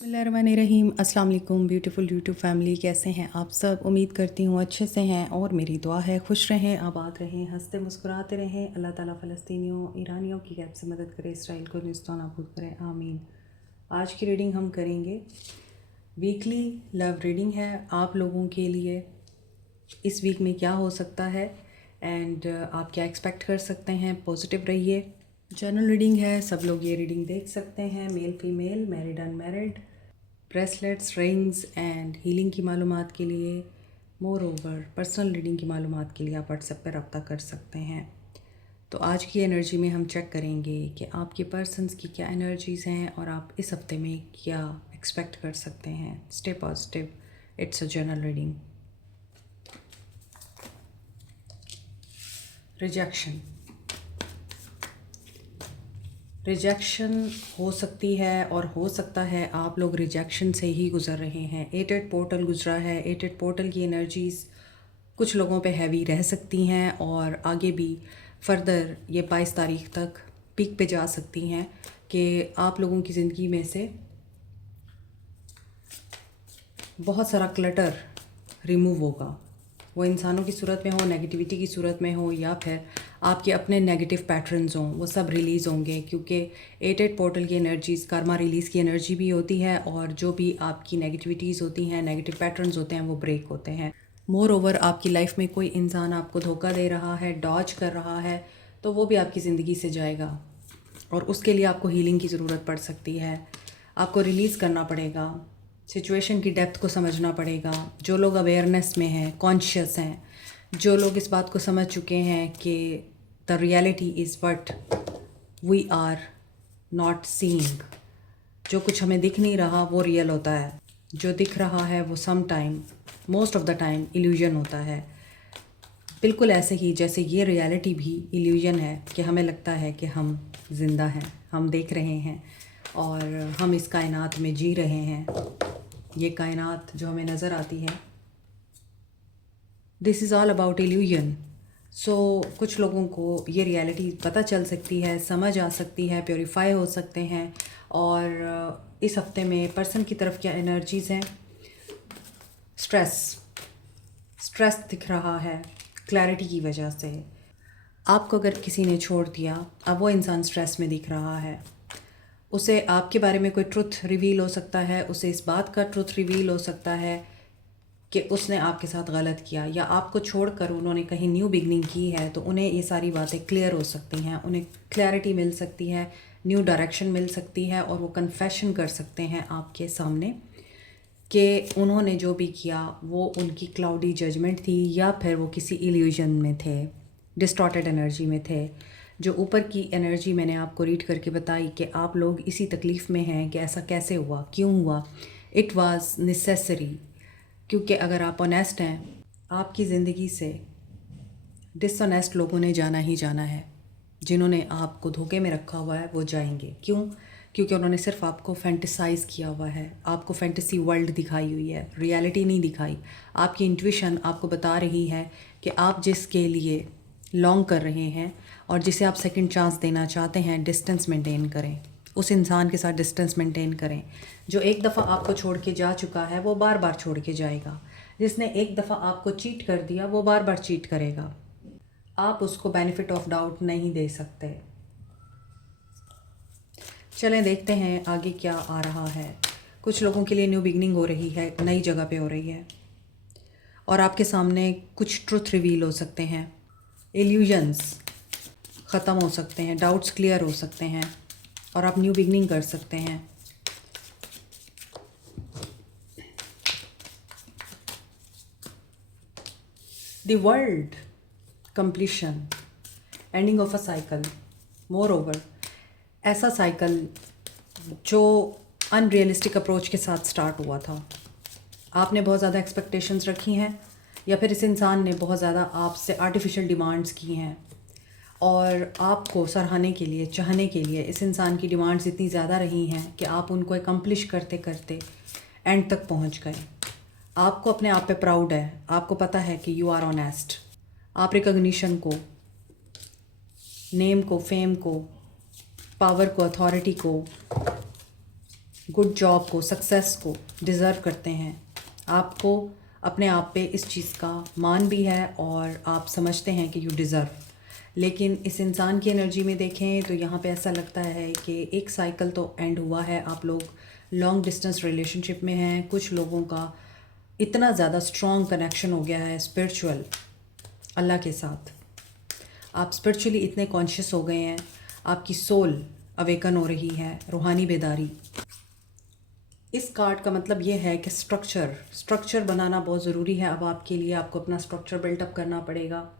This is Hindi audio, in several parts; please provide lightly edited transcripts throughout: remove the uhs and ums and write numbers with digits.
बिस्मिल्लाहिर्रहमानिर्रहीम। अस्सलाम वालेकुम ब्यूटीफुल यूट्यूब फैमिली, कैसे हैं आप सब? उम्मीद करती हूँ अच्छे से हैं और मेरी दुआ है खुश रहें, आबाद रहें, हंसते मुस्कुराते रहें। अल्लाह ताला फ़लस्तीनियों ईरानियों की गैप से मदद करे, इसराइल को निस्तान नाबूद करे, आमीन। आज की रीडिंग हम करेंगे, वीकली लव रीडिंग है आप लोगों के लिए। इस वीक में क्या हो सकता है एंड आप क्या एक्सपेक्ट कर सकते हैं। पॉजिटिव रहिए। जनरल रीडिंग है, सब लोग ये रीडिंग देख सकते हैं, male female, married unmarried. Bracelets, rings and healing की मालूमात के लिए, मोर ओवर पर्सनल रीडिंग की मालूमात के लिए आप व्हाट्सएप पर रब्ता कर सकते हैं। तो आज की एनर्जी में हम चेक करेंगे कि आपके पर्सन्स की क्या एनर्जीज़ हैं और आप इस हफ्ते में क्या एक्सपेक्ट कर सकते हैं। Stay positive, it's a general reading. Rejection हो सकती है और हो सकता है आप लोग रिजेक्शन से ही गुज़र रहे हैं। 8 पोर्टल गुजरा है। 8 पोर्टल की एनर्जीज़ कुछ लोगों पे हैवी रह सकती हैं और आगे भी फर्दर ये 22 तारीख तक पीक पे जा सकती हैं कि आप लोगों की ज़िंदगी में से बहुत सारा क्लटर रिमूव होगा। वो इंसानों की सूरत में हो, नेगेटिविटी की सूरत में हो, या फिर आपके अपने नेगेटिव पैटर्न्स हों, वो सब रिलीज़ होंगे। क्योंकि 8 पोर्टल की एनर्जीज़ कर्मा रिलीज़ की एनर्जी भी होती है और जो भी आपकी नेगेटिविटीज़ होती हैं, नेगेटिव पैटर्न्स होते हैं, वो ब्रेक होते हैं। मोर ओवर आपकी लाइफ में कोई इंसान आपको धोखा दे रहा है, डॉज कर रहा है, तो वो भी आपकी ज़िंदगी से जाएगा और उसके लिए आपको हीलिंग की ज़रूरत पड़ सकती है। आपको रिलीज़ करना पड़ेगा, सिचुएशन की डेप्थ को समझना पड़ेगा। जो लोग अवेयरनेस में हैं, कॉन्शियस हैं, जो लोग इस बात को समझ चुके हैं कि the reality is what we are not seeing. जो कुछ हमें दिख नहीं रहा वो रियल होता है, जो दिख रहा है वो some time, most of the time illusion होता है। बिल्कुल ऐसे ही जैसे ये रियलिटी भी इल्यूजन है कि हमें लगता है कि हम ज़िंदा हैं, हम देख रहे हैं और हम इस कायनात में जी रहे हैं। ये कायनात जो हमें नज़र आती है, this is all about illusion. So कुछ लोगों को ये रियलिटी पता चल सकती है, समझ आ सकती है, प्योरीफाई हो सकते हैं। और इस हफ्ते में पर्सन की तरफ क्या एनर्जीज़ हैं। स्ट्रेस दिख रहा है क्लैरिटी की वजह से। आपको अगर किसी ने छोड़ दिया, अब वो इंसान स्ट्रेस में दिख रहा है। उसे आपके बारे में कोई ट्रुथ रिवील हो सकता है, उसे इस बात का ट्रुथ रिवील हो सकता है कि उसने आपके साथ गलत किया, या आपको छोड़कर उन्होंने कहीं न्यू बिगनिंग की है, तो उन्हें ये सारी बातें क्लियर हो सकती हैं, उन्हें क्लैरिटी मिल सकती है, न्यू डायरेक्शन मिल सकती है और वो कन्फेशन कर सकते हैं आपके सामने कि उन्होंने जो भी किया वो उनकी क्लाउडी जजमेंट थी या फिर वो किसी इल्यूजन में थे, डिस्टॉर्टेड एनर्जी में थे। जो ऊपर की एनर्जी मैंने आपको रीड करके बताई कि आप लोग इसी तकलीफ़ में हैं कि ऐसा कैसे हुआ, क्यों हुआ। इट वाज नेसेसरी, क्योंकि अगर आप ऑनेस्ट हैं, आपकी ज़िंदगी से डिसऑनेस्ट लोगों ने जाना ही जाना है। जिन्होंने आपको धोखे में रखा हुआ है वो जाएंगे। क्यों? क्योंकि उन्होंने सिर्फ आपको फैंटेसाइज़ किया हुआ है, आपको फैंटेसी वर्ल्ड दिखाई हुई है, रियलिटी नहीं दिखाई। आपकी इंट्यूशन आपको बता रही है कि आप जिसके लिए लॉन्ग कर रहे हैं और जिसे आप सेकंड चांस देना चाहते हैं, डिस्टेंस मेंटेन करें। उस इंसान के साथ डिस्टेंस मेंटेन करें। जो एक दफ़ा आपको छोड़ के जा चुका है वो बार बार छोड़ के जाएगा। जिसने एक दफ़ा आपको चीट कर दिया वो बार बार चीट करेगा। आप उसको बेनिफिट ऑफ डाउट नहीं दे सकते। चलें देखते हैं आगे क्या आ रहा है। कुछ लोगों के लिए न्यू बिगनिंग हो रही है, नई जगह पे हो रही है और आपके सामने कुछ ट्रुथ रिवील हो सकते हैं। इल्यूजन्स ख़त्म हो सकते हैं, डाउट्स क्लियर हो सकते हैं और आप न्यू बिगनिंग कर सकते हैं। The world, completion, ending of a cycle. More over ऐसा साइकिल जो अनरियलिस्टिक अप्रोच के साथ स्टार्ट हुआ था। आपने बहुत ज़्यादा एक्सपेक्टेशंस रखी हैं या फिर इस इंसान ने बहुत ज़्यादा आपसे आर्टिफिशियल डिमांड्स की हैं और आपको सराहने के लिए, चाहने के लिए इस इंसान की डिमांड्स इतनी ज़्यादा रही हैं कि आप उनको एकम्प्लिश करते करते एंड तक पहुंच गए। आपको अपने आप पे प्राउड है, आपको पता है कि यू आर ऑनेस्ट। आप रिकॉग्निशन को, नेम को, फेम को, पावर को, अथॉरिटी को गुड जॉब को, सक्सेस को डिज़र्व करते हैं। आपको अपने आप पे इस चीज़ का मान भी है और आप समझते हैं कि यू डिज़र्व। लेकिन इस इंसान की एनर्जी में देखें तो यहाँ पे ऐसा लगता है कि एक साइकिल तो एंड हुआ है, आप लोग लॉन्ग डिस्टेंस रिलेशनशिप में हैं। कुछ लोगों का इतना ज़्यादा स्ट्रॉन्ग कनेक्शन हो गया है स्पिरिचुअल अल्लाह के साथ, आप स्पिरिचुअली इतने कॉन्शियस हो गए हैं, आपकी सोल अवेकन हो रही है, रूहानी बेदारी। इस कार्ड का मतलब ये है कि स्ट्रक्चर बनाना बहुत ज़रूरी है अब आपके लिए। आपको अपना स्ट्रक्चर बिल्टअप करना पड़ेगा,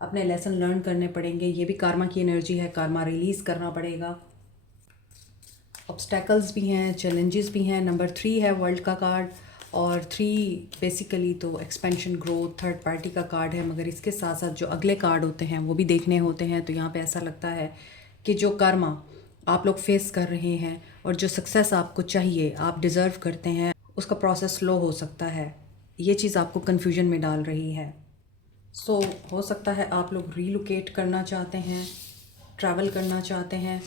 अपने लेसन लर्न करने पड़ेंगे। ये भी कारमा की एनर्जी है, कारमा रिलीज़ करना पड़ेगा। ऑब्स्टेकल्स भी हैं, चैलेंजेस भी हैं। नंबर 3 है वर्ल्ड का कार्ड, और 3 बेसिकली तो एक्सपेंशन, ग्रोथ, थर्ड पार्टी का कार्ड है। मगर इसके साथ साथ जो अगले कार्ड होते हैं वो भी देखने होते हैं। तो यहाँ पे ऐसा लगता है कि जो कर्मा आप लोग फेस कर रहे हैं और जो सक्सेस आपको चाहिए, आप डिज़र्व करते हैं, उसका प्रोसेस स्लो हो सकता है। ये चीज़ आपको कन्फ्यूजन में डाल रही है। सो हो सकता है आप लोग रीलोकेट करना चाहते हैं, ट्रैवल करना चाहते हैं।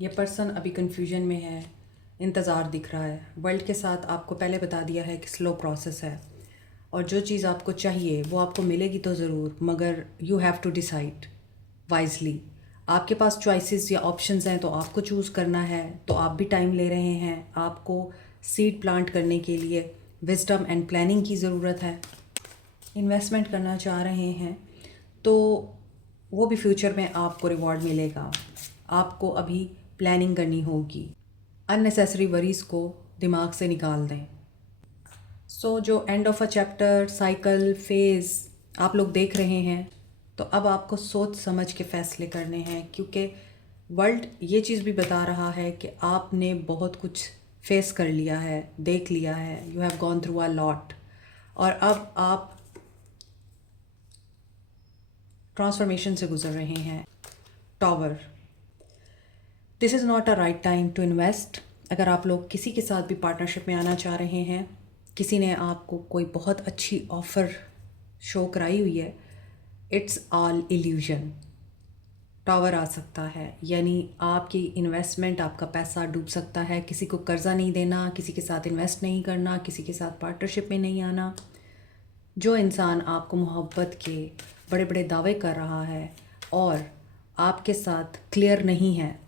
ये पर्सन अभी कन्फ्यूजन में है, इंतज़ार दिख रहा है। वर्ल्ड के साथ आपको पहले बता दिया है कि स्लो प्रोसेस है और जो चीज़ आपको चाहिए वो आपको मिलेगी तो ज़रूर, मगर you have to decide wisely. आपके पास चॉइसेस या ऑप्शंस हैं तो आपको चूज़ करना है। तो आप भी टाइम ले रहे हैं, आपको सीड प्लांट करने के लिए विजडम एंड प्लानिंग की ज़रूरत है। इन्वेस्टमेंट करना चाह रहे हैं तो वो भी फ्यूचर में आपको रिवॉर्ड मिलेगा। आपको अभी प्लानिंग करनी होगी। अननेसेसरी वरीज़ को दिमाग से निकाल दें। सो जो end of a chapter, cycle, phase आप लोग देख रहे हैं, तो अब आपको सोच समझ के फ़ैसले करने हैं, क्योंकि वर्ल्ड ये चीज़ भी बता रहा है कि आपने बहुत कुछ फेस कर लिया है, देख लिया है। You have gone through a lot, और अब आप ट्रांसफॉर्मेशन से गुजर रहे हैं। Tower, this is not a right time to invest. अगर आप लोग किसी के साथ भी पार्टनरशिप में आना चाह रहे हैं, किसी ने आपको कोई बहुत अच्छी ऑफ़र शो कराई हुई है, इट्स ऑल इल्यूजन। टावर आ सकता है, यानी आपकी इन्वेस्टमेंट, आपका पैसा डूब सकता है। किसी को कर्ज़ा नहीं देना, किसी के साथ इन्वेस्ट नहीं करना, किसी के साथ पार्टनरशिप में नहीं आना। जो इंसान आपको मोहब्बत के बड़े बड़े दावे कर रहा है और आपके साथ क्लियर नहीं है,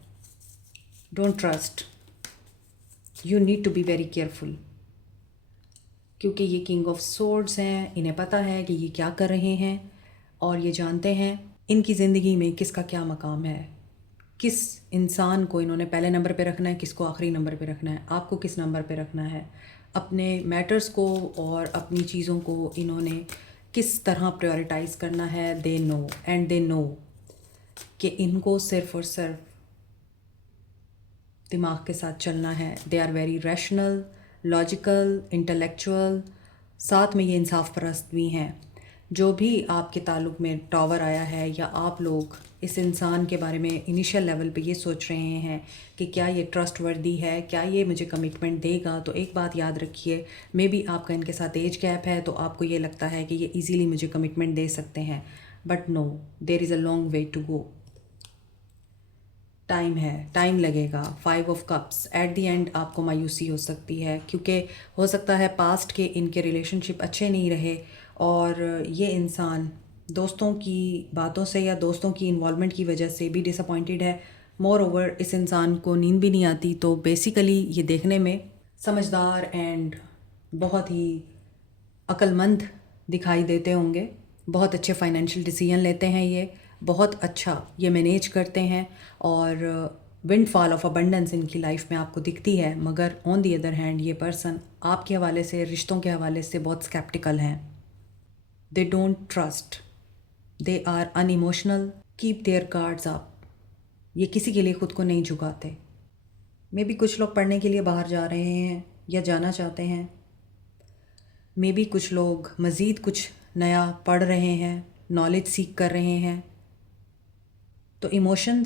don't trust, you need to be very careful. क्योंकि ये किंग ऑफ सोर्ड्स हैं, इन्हें पता है कि ये क्या कर रहे हैं और ये जानते हैं इनकी ज़िंदगी में किसका क्या मकाम है, किस इंसान को इन्होंने पहले नंबर पे रखना है, किसको आखिरी नंबर पे रखना है, आपको किस नंबर पे रखना है। अपने मैटर्स को और अपनी चीज़ों को इन्होंने किस तरह प्रायोरिटाइज़ करना है। They know, and they know कि इनको सिर्फ़ और सिर्फ दिमाग के साथ चलना है। They are very rational, logical, intellectual, साथ में ये इंसाफ परस्त भी हैं। जो भी आपके ताल्लुक़ में टावर आया है, या आप लोग इस इंसान के बारे में इनिशियल लेवल पे ये सोच रहे हैं कि क्या ये ट्रस्टवर्दी है, क्या ये मुझे कमिटमेंट देगा, तो एक बात याद रखिए, मे बी आपका इनके साथ एज गैप है, तो आपको ये लगता है कि ये ईज़िली मुझे कमिटमेंट दे सकते हैं, but no, there is a long way to go. Time है, टाइम लगेगा। 5 of cups, at the end आपको मायूसी हो सकती है, क्योंकि हो सकता है पास्ट के इनके रिलेशनशिप अच्छे नहीं रहे और ये इंसान दोस्तों की बातों से या दोस्तों की इन्वॉल्वमेंट की वजह से भी डिसअपॉइंटेड है। मोर ओवर इस इंसान को नींद भी नहीं आती। तो बेसिकली ये देखने में समझदार एंड बहुत ही अक्लमंद दिखाई देते होंगे। बहुत अच्छे फाइनेंशियल डिसीजन लेते हैं, ये बहुत अच्छा ये मैनेज करते हैं और विंडफॉल ऑफ अबंडेंस इनकी लाइफ में आपको दिखती है। मगर ऑन दी अदर हैंड ये पर्सन आपके हवाले से, रिश्तों के हवाले से बहुत स्केप्टिकल हैं। They don't trust, they are unemotional, keep their cards up. ये किसी के लिए ख़ुद को नहीं झुकाते। मे बी कुछ लोग पढ़ने के लिए बाहर जा रहे हैं या जाना चाहते हैं। मे बी कुछ लोग मज़ीद कुछ नया पढ़ रहे हैं, नॉलेज सीख कर रहे हैं। तो इमोशन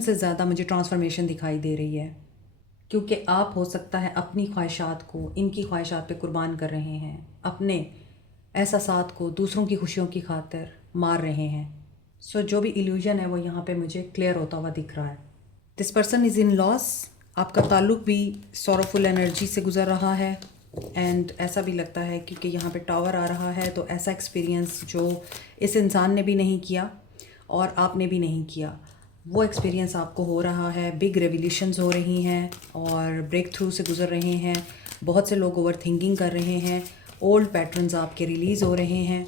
से ज़्यादा मुझे ट्रांसफॉर्मेशन दिखाई दे रही है, क्योंकि आप हो सकता है अपनी ख्वाहिशात को इनकी ख्वाहिशात पे कुर्बान कर रहे हैं, अपने एहसासात को दूसरों की खुशियों की खातिर मार रहे हैं। सो जो भी इल्यूजन है वो यहाँ पे मुझे क्लियर होता हुआ दिख रहा है। This person is in loss. आपका ताल्लुक़ भी सॉरोफुल एनर्जी से गुज़र रहा है। एंड ऐसा भी लगता है क्योंकि यहाँ पे टावर आ रहा है, तो ऐसा एक्सपीरियंस जो इस इंसान ने भी नहीं किया और आपने भी नहीं किया, वो एक्सपीरियंस आपको हो रहा है। बिग रेवल्यूशंस हो रही हैं और ब्रेक थ्रू से गुज़र रहे हैं। बहुत से लोग ओवर थिंकिंग कर रहे हैं। ओल्ड पैटर्न्स आपके रिलीज़ हो रहे हैं।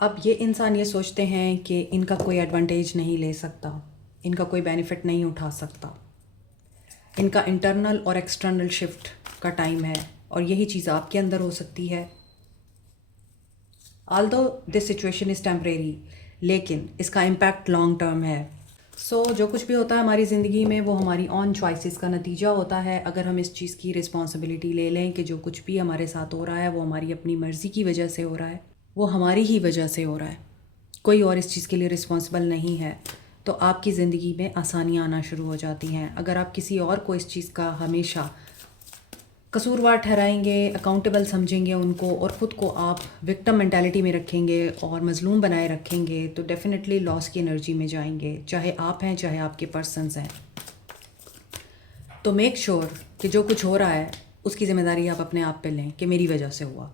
अब ये इंसान ये सोचते हैं कि इनका कोई एडवांटेज नहीं ले सकता, इनका कोई बेनिफिट नहीं उठा सकता। इनका इंटरनल और एक्सटर्नल शिफ्ट का टाइम है और यही चीज़ आपके अंदर हो सकती है। Although this situation is temporary, लेकिन इसका इम्पैक्ट लॉन्ग टर्म है। जो कुछ भी होता है हमारी ज़िंदगी में वो हमारी ऑन चॉइसेस का नतीजा होता है। अगर हम इस चीज़ की रिस्पॉन्सिबिलिटी ले लें कि जो कुछ भी हमारे साथ हो रहा है वो हमारी अपनी मर्ज़ी की वजह से हो रहा है, वो हमारी ही वजह से हो रहा है, कोई और इस चीज़ के लिए रिस्पॉन्सिबल नहीं है, तो आपकी ज़िंदगी में आसानियाँ आना शुरू हो जाती हैं। अगर आप किसी और को इस चीज़ का हमेशा कसूरवार ठहराएंगे, अकाउंटेबल समझेंगे उनको और ख़ुद को आप विक्टिम मेंटालिटी में रखेंगे और मज़लूम बनाए रखेंगे, तो डेफ़िनेटली लॉस की एनर्जी में जाएंगे, चाहे आप हैं चाहे आपके पर्सन्स हैं। तो मेक श्योर कि जो कुछ हो रहा है उसकी ज़िम्मेदारी आप अपने आप पे लें कि मेरी वजह से हुआ,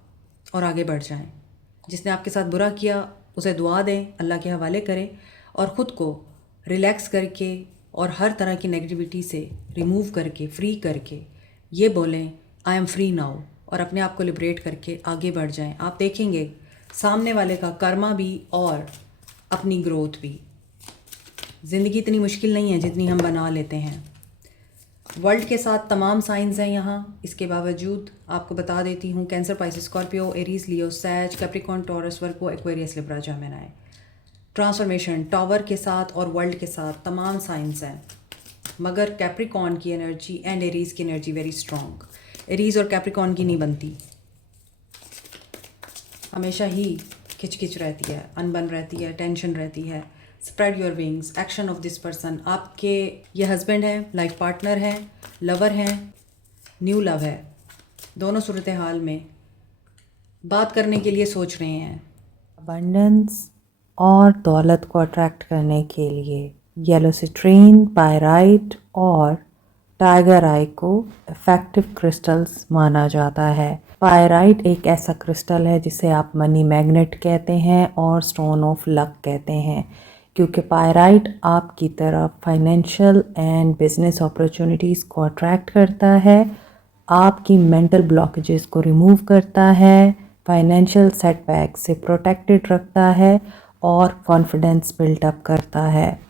और आगे बढ़ जाएं। जिसने आपके साथ बुरा किया उसे दुआ दें, अल्लाह के हवाले करें और ख़ुद को रिलैक्स करके और हर तरह की नेगेटिविटी से रिमूव करके, फ्री करके ये बोलें आई एम फ्री नाउ, और अपने आप को लिबरेट करके आगे बढ़ जाएं। आप देखेंगे सामने वाले का कर्मा भी और अपनी ग्रोथ भी। ज़िंदगी इतनी मुश्किल नहीं है जितनी हम बना लेते हैं। वर्ल्ड के साथ तमाम साइंस हैं यहाँ, इसके बावजूद आपको बता देती हूँ Cancer, Pisces, Scorpio, Aries, Leo, Sag, Capricorn, Taurus, Virgo, Aquarius, Libra, Gemini. Transformation tower के साथ और वर्ल्ड के साथ तमाम साइंस हैं, मगर कैप्रिकॉर्न की एनर्जी एंड एरीज की एनर्जी वेरी स्ट्रॉन्ग। एरीज और कैप्रिकॉर्न की नहीं बनती, हमेशा ही खिचखिच रहती है, अनबन रहती है, टेंशन रहती है। Spread your wings, action of this person. आपके ये हस्बैंड हैं, लाइफ पार्टनर हैं, लवर हैं, न्यू लव है, दोनों सूरत हाल में बात करने के लिए सोच रहे हैं। अबंडेंस और दौलत को अट्रैक्ट करने के लिए येलो सिट्रीन, पायराइट और टाइगर आई को इफ़ेक्टिव क्रिस्टल्स माना जाता है। पायराइट एक ऐसा क्रिस्टल है जिसे आप मनी मैग्नेट कहते हैं और स्टोन ऑफ लक कहते हैं, क्योंकि पायराइट आपकी तरफ फाइनेंशियल एंड बिजनेस अपॉर्चुनिटीज़ को अट्रैक्ट करता है, आपकी मेंटल ब्लॉकेजेस को रिमूव करता है, फाइनेंशियल सेटबैक से प्रोटेक्टेड रखता है और कॉन्फिडेंस बिल्डअप करता है।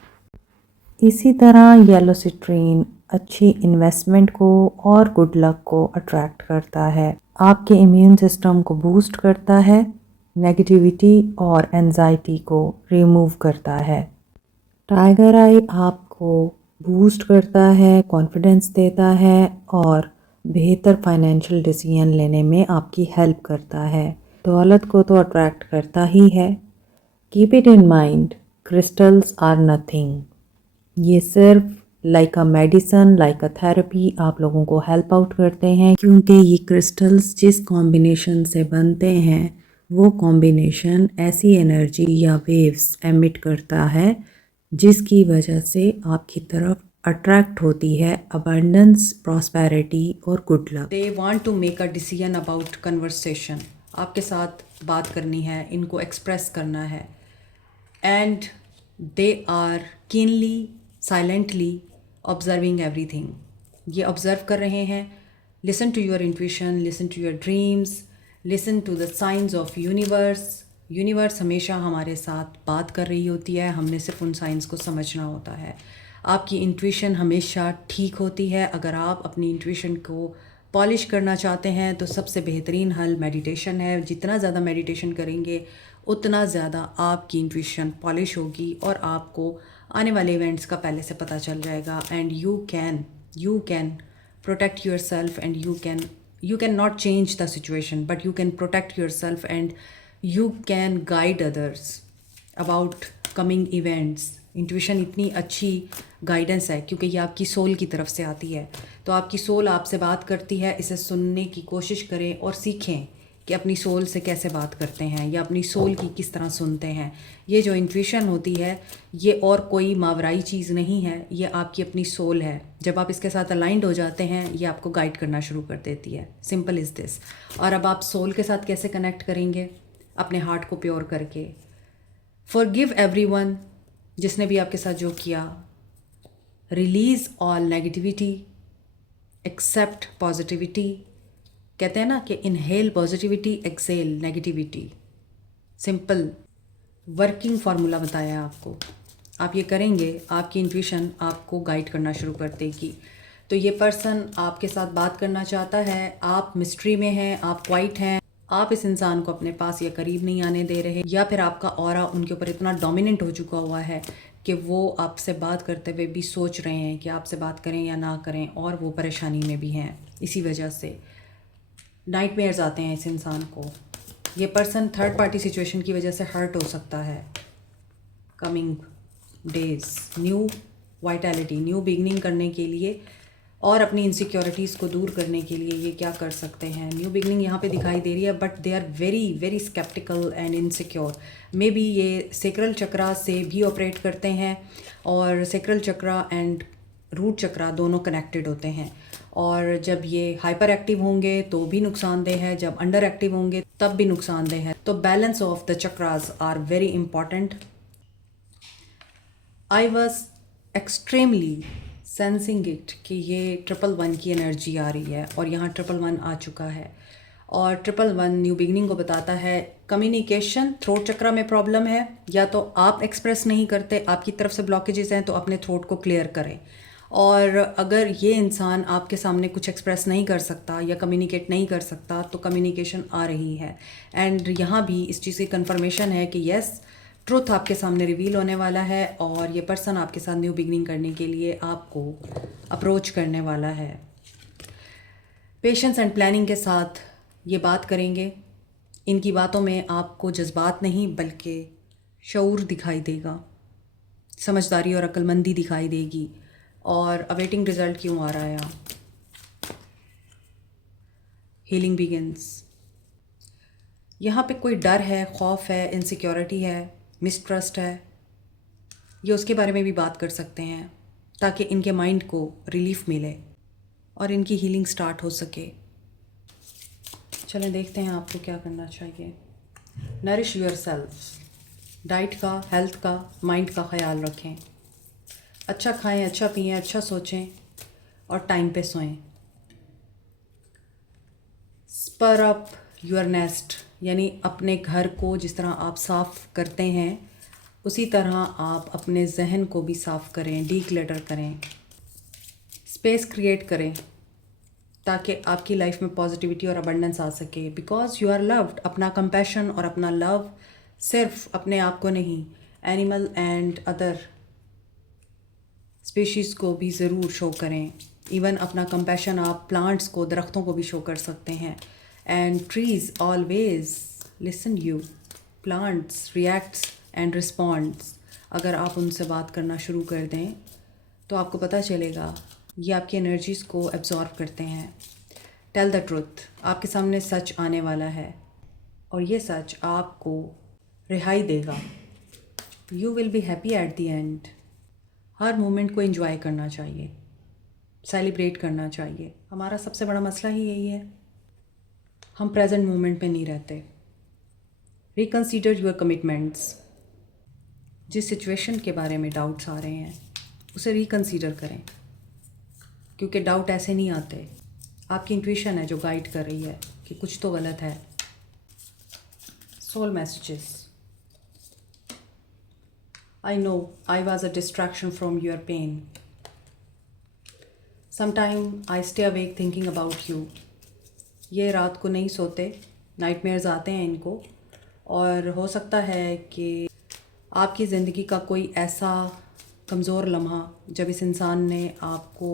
इसी तरह येलो सिट्रीन अच्छी इन्वेस्टमेंट को और गुड लक को अट्रैक्ट करता है, आपके इम्यून सिस्टम को बूस्ट करता है, नेगेटिविटी और एंजाइटी को रिमूव करता है। टाइगर आई आपको बूस्ट करता है, कॉन्फिडेंस देता है और बेहतर फाइनेंशियल डिसीजन लेने में आपकी हेल्प करता है। दौलत को तो अट्रैक्ट करता ही है। Keep it in mind, crystals are nothing. ये सिर्फ like a medicine, like a therapy आप लोगों को हेल्प आउट करते हैं, क्योंकि ये क्रिस्टल्स जिस कॉम्बिनेशन से बनते हैं वो कॉम्बिनेशन ऐसी एनर्जी या वेव्स एमिट करता है जिसकी वजह से आपकी तरफ अट्रैक्ट होती है अबंडेंस, प्रॉस्पेरिटी और good luck. They want to make a decision about conversation, आपके साथ बात करनी है, इनको एक्सप्रेस करना है, and they are keenly silently observing everything. ये ऑब्ज़र्व कर रहे हैं। Listen to your intuition, listen to your dreams, listen to the science of universe. Universe हमेशा हमारे साथ बात कर रही होती है, हमने सिर्फ उन साइंस को समझना होता है। आपकी इंट्यूशन हमेशा ठीक होती है। अगर आप अपनी इंट्यूशन को पॉलिश करना चाहते हैं तो सबसे बेहतरीन हल मेडिटेशन है। जितना ज़्यादा मेडिटेशन करेंगे उतना ज़्यादा आपकी इंट्यूशन पॉलिश होगी और आपको आने वाले इवेंट्स का पहले से पता चल जाएगा। And you can protect your self and you can not change the situation, but you can protect yourself and you can guide others about coming events. Intuition इतनी अच्छी गाइडेंस है क्योंकि ये आपकी सोल की तरफ से आती है। तो आपकी सोल आपसे बात करती है, इसे सुनने की कोशिश करें और सीखें कि अपनी सोल से कैसे बात करते हैं या अपनी सोल की किस तरह सुनते हैं। ये जो इंट्यूशन होती है ये और कोई मावराई चीज़ नहीं है, ये आपकी अपनी सोल है। जब आप इसके साथ अलाइंड हो जाते हैं ये आपको गाइड करना शुरू कर देती है। Simple is this. और अब आप सोल के साथ कैसे कनेक्ट करेंगे? अपने हार्ट को प्योर करके। फॉरगिव एवरीवन, जिसने भी आपके साथ जो किया। Release all negativity, accept positivity. कहते हैं ना कि inhale positivity, exhale negativity. Simple working formula बताया आपको। आप ये करेंगे, आपकी इंट्यूशन आपको गाइड करना शुरू कर देगी। तो ये पर्सन आपके साथ बात करना चाहता है, आप मिस्ट्री में हैं, आप क्वाइट हैं, आप इस इंसान को अपने पास या करीब नहीं आने दे रहे, या फिर आपका ऑरा उनके ऊपर इतना डोमिनेंट हो चुका हुआ है कि वो आपसे बात करते हुए भी सोच रहे हैं कि आपसे बात करें या ना करें, और वो परेशानी में भी हैं। इसी वजह से नाइटमेयर्स आते हैं इस इंसान को। ये पर्सन थर्ड पार्टी सिचुएशन की वजह से हर्ट हो सकता है। Coming days new vitality, new beginning करने के लिए और अपनी इनसिक्योरिटीज़ को दूर करने के लिए ये क्या कर सकते हैं? न्यू बिगनिंग यहाँ पे दिखाई दे रही है, but they are very very skeptical and insecure. Maybe ये सेक्रल चक्रा से भी ऑपरेट करते हैं, और sacral chakra and root chakra दोनों कनेक्टेड होते हैं। और जब ये हाइपर एक्टिव होंगे तो भी नुकसानदेह है, जब अंडर एक्टिव होंगे तब भी नुकसानदेह है। तो balance of the chakras are very important. I was extremely sensing it कि ये 111 की एनर्जी आ रही है, और यहाँ 111 आ चुका है। और 111 न्यू बिगनिंग को बताता है कम्युनिकेशन। थ्रोट चक्रा में प्रॉब्लम है, या तो आप एक्सप्रेस नहीं करते, आपकी तरफ से ब्लॉकेजेस हैं, तो अपने थ्रोट को क्लियर करें। और अगर ये इंसान आपके सामने कुछ एक्सप्रेस नहीं कर सकता या कम्युनिकेट नहीं कर सकता तो कम्युनिकेशन आ रही है। एंड यहाँ भी इस चीज़ की कंफर्मेशन है कि यस, ट्रुथ आपके सामने रिवील होने वाला है, और ये पर्सन आपके साथ न्यू बिगनिंग करने के लिए आपको अप्रोच करने वाला है। पेशेंस एंड प्लानिंग के साथ ये बात करेंगे। इनकी बातों में आपको जज्बात नहीं बल्कि शऊर दिखाई देगा, समझदारी और अक्लमंदी दिखाई देगी। और अवेटिंग रिजल्ट क्यों आ रहा है? Healing begins. यहाँ पे कोई डर है, खौफ है, इनसिक्योरिटी है, मिसट्रस्ट है, ये उसके बारे में भी बात कर सकते हैं ताकि इनके माइंड को रिलीफ मिले और इनकी हीलिंग स्टार्ट हो सके। चलें देखते हैं आपको क्या करना चाहिए। Nourish your self. डाइट का, हेल्थ का, माइंड का ख्याल रखें। अच्छा खाएं, अच्छा पिएं, अच्छा सोचें और टाइम पे सोएं। स्पर अप योर नेस्ट, यानी अपने घर को जिस तरह आप साफ़ करते हैं उसी तरह आप अपने जहन को भी साफ़ करें, डीक्लटर करें, स्पेस क्रिएट करें ताकि आपकी लाइफ में पॉजिटिविटी और अबंडेंस आ सके। Because you are loved. अपना कंपैशन और अपना लव सिर्फ अपने आप को नहीं, एनिमल एंड अदर स्पीशीज़ को भी ज़रूर शो करें। इवन अपना कंपैशन आप प्लांट्स को, दरख्तों को भी शो कर सकते हैं। And trees always listen you. Plants reacts and responds. अगर आप उनसे बात करना शुरू कर दें तो आपको पता चलेगा ये आपकी एनर्जीज़ को एब्जॉर्व करते हैं। Tell the truth. आपके सामने सच आने वाला है और ये सच आपको रिहाई देगा। You will be happy at the and. Her moment को एंजॉय करना चाहिए, सेलिब्रेट करना चाहिए। हमारा सबसे बड़ा मसला ही यही है, हम प्रेजेंट मोमेंट में नहीं रहते। Reconsider your commitments. जिस सिचुएशन के बारे में डाउट्स आ रहे हैं उसे रिकन्सिडर करें, क्योंकि डाउट ऐसे नहीं आते। आपकी इंट्यूशन है जो गाइड कर रही है कि कुछ तो गलत है। Soul messages. I know I was a distraction from your pain. Sometimes I stay awake thinking about you. ये रात को नहीं सोते, नाइटमेयर्स आते हैं इनको, और हो सकता है कि आपकी ज़िंदगी का कोई ऐसा कमज़ोर लम्हा जब इस इंसान ने आपको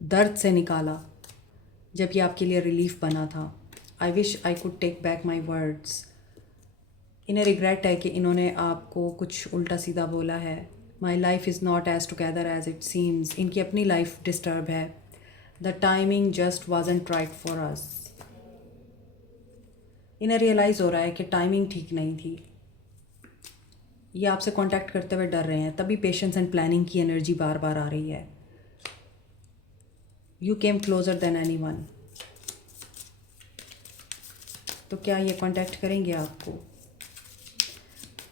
दर्द से निकाला, जब ये आपके लिए रिलीफ बना था। I wish I could take back my words. इन्हें रिग्रेट है कि इन्होंने आपको कुछ उल्टा सीधा बोला है। My life is not as together as it seems. इनकी अपनी लाइफ डिस्टर्ब है। The timing just wasn't right for us. इन्हें रियलाइज़ हो रहा है कि टाइमिंग ठीक नहीं थी, ये आपसे कांटेक्ट करते हुए डर रहे हैं, तभी पेशेंस एंड प्लानिंग की एनर्जी बार बार आ रही है। You came closure than anyone. तो क्या ये कांटेक्ट करेंगे आपको?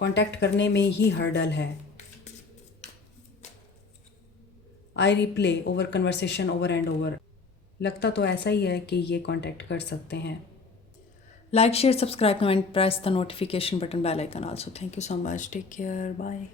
कांटेक्ट करने में ही हर्डल है। I replay over conversation over and over. लगता तो ऐसा ही है कि ये कांटेक्ट कर सकते हैं। Like share subscribe comment press the notification button bell icon also. Thank you so much, take care, bye.